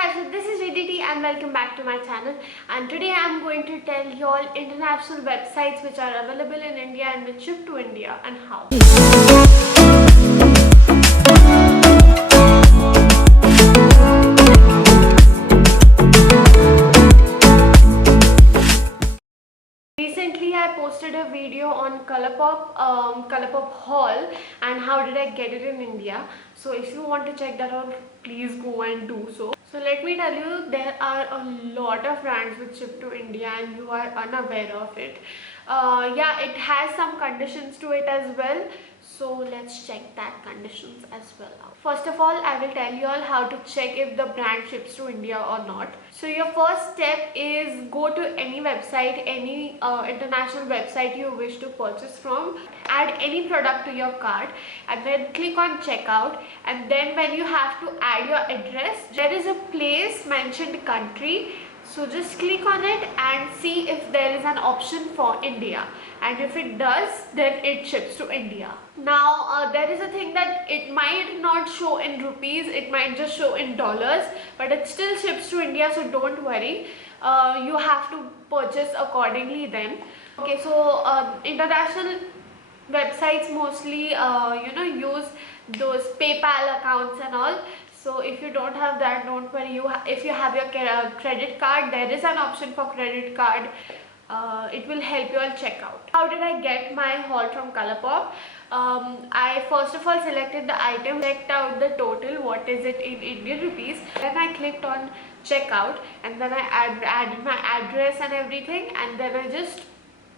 Namaskar, this is VDT and welcome back to my channel. And today I am going to tell you all international websites which are available in India and which ship to India and how. Recently I posted a video on Colourpop haul and how did I get it in India. So if you want to check that out, please go and do so. So let me tell you, there are a lot of brands which ship to India and you are unaware of it. Yeah, it has some conditions to it as well. So let's check that conditions as well out. First of all, I will tell you all how to check if the brand ships to India or not. So your first step is go to any website, any international website you wish to purchase from. Add any product to your cart and then click on checkout, and then when you have to add your address, there is a place mentioned country. So just click on it and see if there is an option for India, and if it does, then it ships to India. Now there is a thing that it might not show in rupees, it might just show in dollars, but it still ships to India, so don't worry. You have to purchase accordingly then. Okay, so international websites mostly use those PayPal accounts and all. So if you don't have that, don't worry. If you have your credit card, there is an option for credit card. It will help you all check out. How did I get my haul from Colourpop? I first of all selected the item, checked out the total, what is it in Indian rupees. Then I clicked on checkout, and then I added my address and everything, and then I just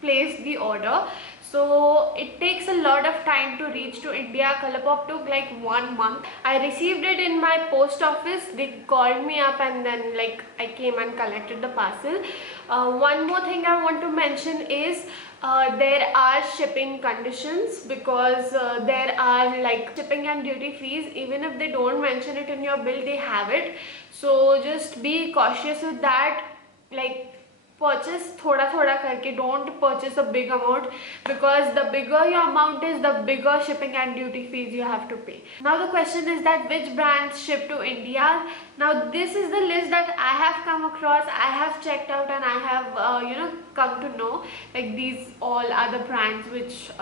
placed the order. So it takes a lot of time to reach to India. Colourpop took like 1 month. I received it in my post office. They called me up and then I came and collected the parcel. One more thing I want to mention is there are shipping conditions, because there are shipping and duty fees. Even if they don't mention it in your bill, they have it. So just be cautious with that. Purchase thoda karke, don't purchase a big amount, because the bigger your amount is, the bigger shipping and duty fees you have to pay. Now the question is that which brands ship to India. Now this is the list that I have come across, I have checked out, and I have come to know these all are the brands which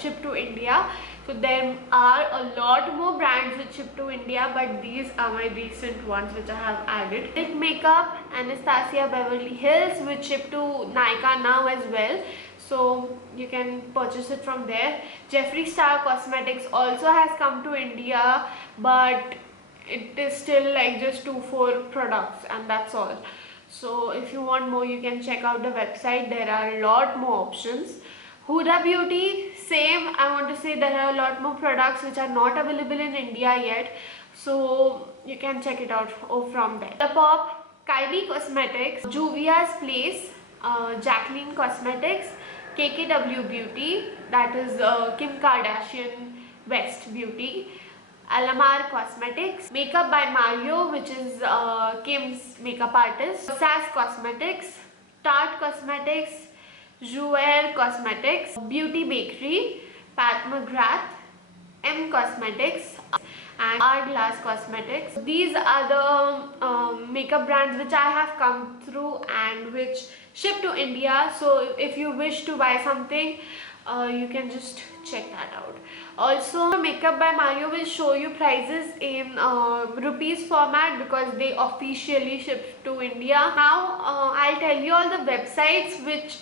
ship to India. So there are a lot more brands which ship to India, but these are my recent ones which I have added. It Makeup, Anastasia Beverly Hills, which ship to Nykaa now as well. So you can purchase it from there. Jeffree Star Cosmetics also has come to India, but it is still just 2-4 products and that's all. So if you want more, you can check out the website. There are a lot more options. Huda Beauty, same. I want to say there are a lot more products which are not available in India yet, so you can check it out from there. Colourpop, Kylie Cosmetics, Juvia's Place, Jacqueline Cosmetics, KKW Beauty, that is Kim Kardashian West Beauty, Alamar Cosmetics, Makeup by Mario, which is Kim's makeup artist, Sass Cosmetics, Tarte Cosmetics, Jouer Cosmetics, Beauty Bakery, Pat McGrath, M Cosmetics, and Hourglass Cosmetics. These are the makeup brands which I have come through and which ship to India. So if you wish to buy something, you can just check that out. Also, Makeup by Mario will show you prices in rupees format, because they officially ship to India. Now I'll tell you all the websites which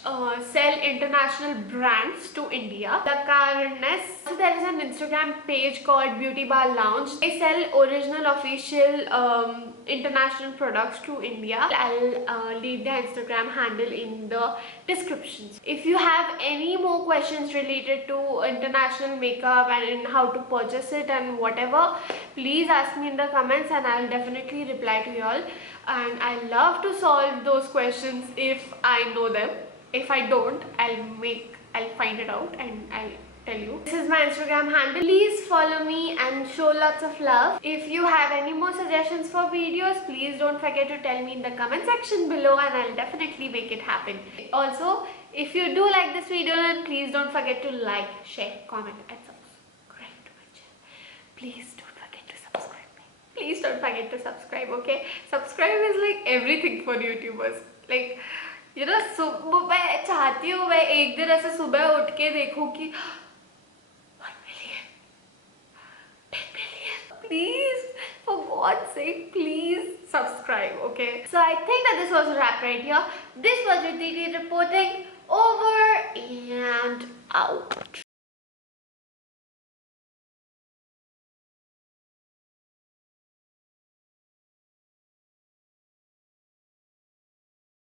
sell international brands to India. The Carness. So there is an Instagram page called Beauty Bar Lounge. They sell original official international products to India. I'll leave the Instagram handle in the descriptions. If you have any more questions related to international makeup and in how to purchase it and whatever, please ask me in the comments and I'll definitely reply to you all. And I love to solve those questions if I know them. If I don't, I'll find it out and I'll tell you. This is my Instagram handle. Please follow me and show lots of love. If you have any more suggestions for videos, please don't forget to tell me in the comment section below and I'll definitely make it happen. Also, if you do like this video, then please don't forget to like, share, comment and subscribe to my channel. Please don't forget to subscribe me. please don't forget to subscribe, okay? Subscribe is like everything for YouTubers. Like, you know, मैं चाहती हूँ मैं एक दिन ऐसे सुबह उठ के देखूँ कि 1 million, 10 million. Please, for God's sake, please subscribe, okay? So I think that this was a wrap right here. This was Uditi reporting over and out.